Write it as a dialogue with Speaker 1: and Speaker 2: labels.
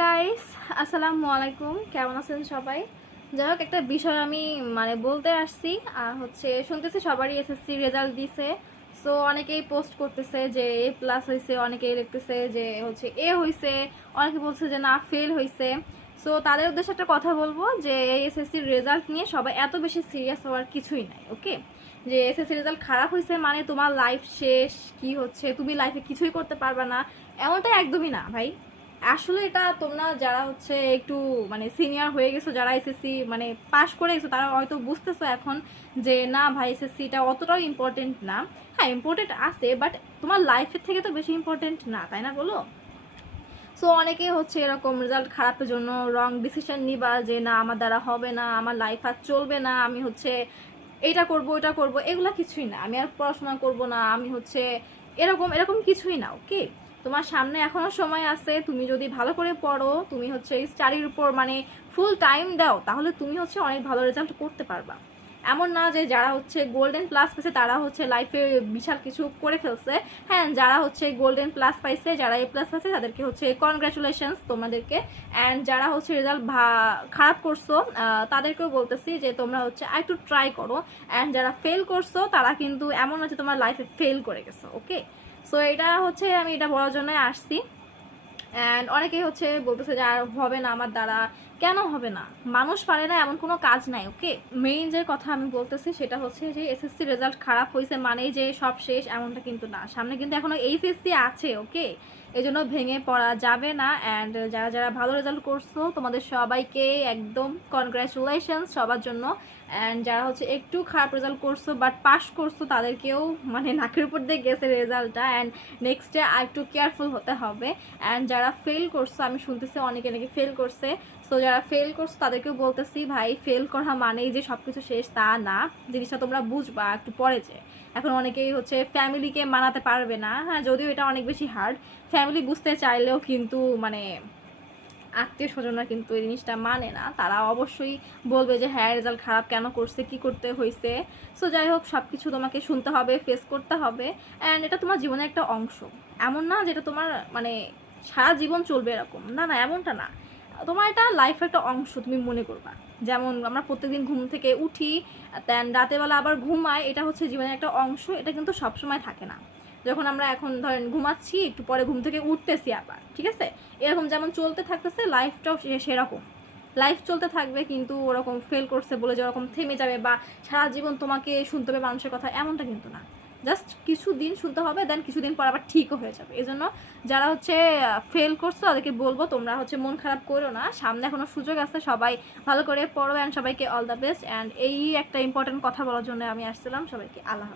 Speaker 1: Guys আসসালামু আলাইকুম কেমন আছেন সবাই? যাই হোক, একটা বিষয় আমি মানে বলতে আসছি, আর হচ্ছে শুনতেছি সবারই এসএসসি রেজাল্ট দিছে। সো অনেকেই পোস্ট করতেছে যে এ প্লাস হয়েছে অনেকেই লিখতেছে যে হচ্ছে এ হয়েছে অনেকে বলছে যে না ফেল হয়েছে সো তাদের উদ্দেশ্যে একটা কথা বলব যে এই এসএসসির রেজাল্ট নিয়ে সবাই এত বেশি সিরিয়াস হওয়ার কিছুই নাই ওকে যে এসএসসি রেজাল্ট খারাপ হয়েছে মানে তোমার লাইফ শেষ, কি হচ্ছে, তুমি লাইফে কিছুই করতে পারবে না, এমনটা একদমই না, ভাই। আসলে এটা তোমরা যারা হচ্ছে একটু মানে সিনিয়র হয়ে গেছো, যারা এসএসসি মানে পাশ করে গেছো, তারা হয়তো বুঝতেছো এখন যে না ভাই এসএসসিটা অতটাও ইম্পর্টেন্ট না। হ্যাঁ ইম্পর্টেন্ট আছে বাট তোমার লাইফের থেকে তো বেশি ইম্পর্টেন্ট না, তাই না বলো? সো অনেকে হচ্ছে এরকম রেজাল্ট খারাপের জন্য রং ডিসিশন নিবা যে না, আমার দ্বারা হবে না, আমার লাইফ আর চলবে না, আমি হচ্ছে এটা করব এটা করব, এগুলা কিছুই না। আমি আর পড়াশোনা করব না, আমি হচ্ছে এরকম এরকম কিছুই না ওকে তোমার সামনে এখনও সময় আছে, তুমি যদি ভালো করে পড়ো, তুমি হচ্ছে স্টাডির উপর মানে ফুল টাইম দাও, তাহলে তুমি হচ্ছে অনেক ভালো রেজাল্ট করতে পারবা। এমন না যে যারা হচ্ছে গোল্ডেন প্লাস পেয়েছে তারা হচ্ছে লাইফে বিশাল কিছু করে ফেলছে। হ্যাঁ যারা হচ্ছে গোল্ডেন প্লাস পাইছে, যারা এ প্লাস পাইছে, তাদেরকে হচ্ছে কনগ্রাচুলেশনস তোমাদেরকে। অ্যান্ড যারা হচ্ছে রেজাল্ট খারাপ করছ তাদেরকেও বলতেছি যে তোমরা হচ্ছে একটু ট্রাই করো। অ্যান্ড যারা ফেল করছ, তারা কিন্তু এমন হচ্ছে তোমার লাইফে ফেল করে গেছো ওকে সো এটা হচ্ছে আমি এটা বলার জন্যই আসছি। অ্যান্ড অনেকেই হচ্ছে বলতেছে যে, আর হবে না আমার দ্বারা। কেন হবে না? মানুষ পারে না, এমন কোনো কাজ নাই ওকে মেইন যে কথা আমি বলতেছি সেটা হচ্ছে যে এসএসসি রেজাল্ট খারাপ হয়েছে মানেই যে সব শেষ, এমনটা কিন্তু না। সামনে কিন্তু এখনও এইচএসসি আছে ওকে এই জন্য ভেঙে পড়া যাবে না অ্যান্ড যারা যারা ভালো রেজাল্ট করছ, তোমাদের সবাইকে একদম কনগ্রাচুলেশনস সবার জন্য। অ্যান্ড যারা হচ্ছে একটু খারাপ রেজাল্ট করছ বাট পাস করছ, তাদেরকেও মানে নাকের উপর দিয়ে গেছে রেজাল্টটা অ্যান্ড নেক্সটে আর একটু কেয়ারফুল হতে হবে। অ্যান্ড যারা ফেল করছ, আমি শুনতেছি অনেকে নাকি ফেল করছে। সো যারা ফেল করছ, তাদেরকেও বলতেছি, ভাই ফেল করা মানেই যে সব কিছু শেষ তা না। জিনিসটা তোমরা বুঝবা একটু পরে যে। এখন অনেকেই হচ্ছে ফ্যামিলিকে মানাতে পারবে না। হ্যাঁ যদিও এটা অনেক বেশি হার্ড ফ্যামিলি বুঝতে চাইলেও কিন্তু মানে আত্মীয় স্বজনরা কিন্তু এই জিনিসটা মানে না। তারা অবশ্যই বলবে যে হ্যাঁ রেজাল্ট খারাপ কেন করছে? কি করতে হয়েছে সো যাই হোক সব কিছু তোমাকে শুনতে হবে ফেস করতে হবে। অ্যান্ড এটা তোমার জীবনের একটা অংশ। এমন না যেটা তোমার মানে সারা জীবন চলবে এরকম। না না, এমনটা না। তোমার এটা লাইফের একটা অংশ, তুমি মনে করবা যেমন আমরা প্রত্যেকদিন ঘুম থেকে উঠি দেন রাতেবেলা আবার ঘুমাই, এটা হচ্ছে জীবনের একটা অংশ, এটা কিন্তু সবসময় থাকে না। যখন আমরা এখন ধরেন ঘুমাচ্ছি, একটু পরে ঘুম থেকে উঠতেছি আবার, ঠিক আছে? এরকম যেমন চলতে থাকতেছে লাইফটাও সেরকম। লাইফ চলতে থাকবে কিন্তু ওরকম ফেল করছে বলে যে ওরকম থেমে যাবে বা সারা জীবন তোমাকে শুনতে হবে মানুষের কথা, এমনটা কিন্তু না। জাস্ট কিছু দিন শুনতে হবে দেন কিছুদিন পর আবার ঠিকও হয়ে যাবে। এই জন্য যারা হচ্ছে ফেল করছ, তাদেরকে বলব তোমরা হচ্ছে মন খারাপ করো না। সামনে এখনও সুযোগ আছে, সবাই ভালো করে পড়ো অ্যান্ড সবাইকে অল দ্য বেস্ট অ্যান্ড এই একটা ইম্পর্টেন্ট কথা বলার জন্য আমি আসছিলাম। সবাইকে আল্লাহ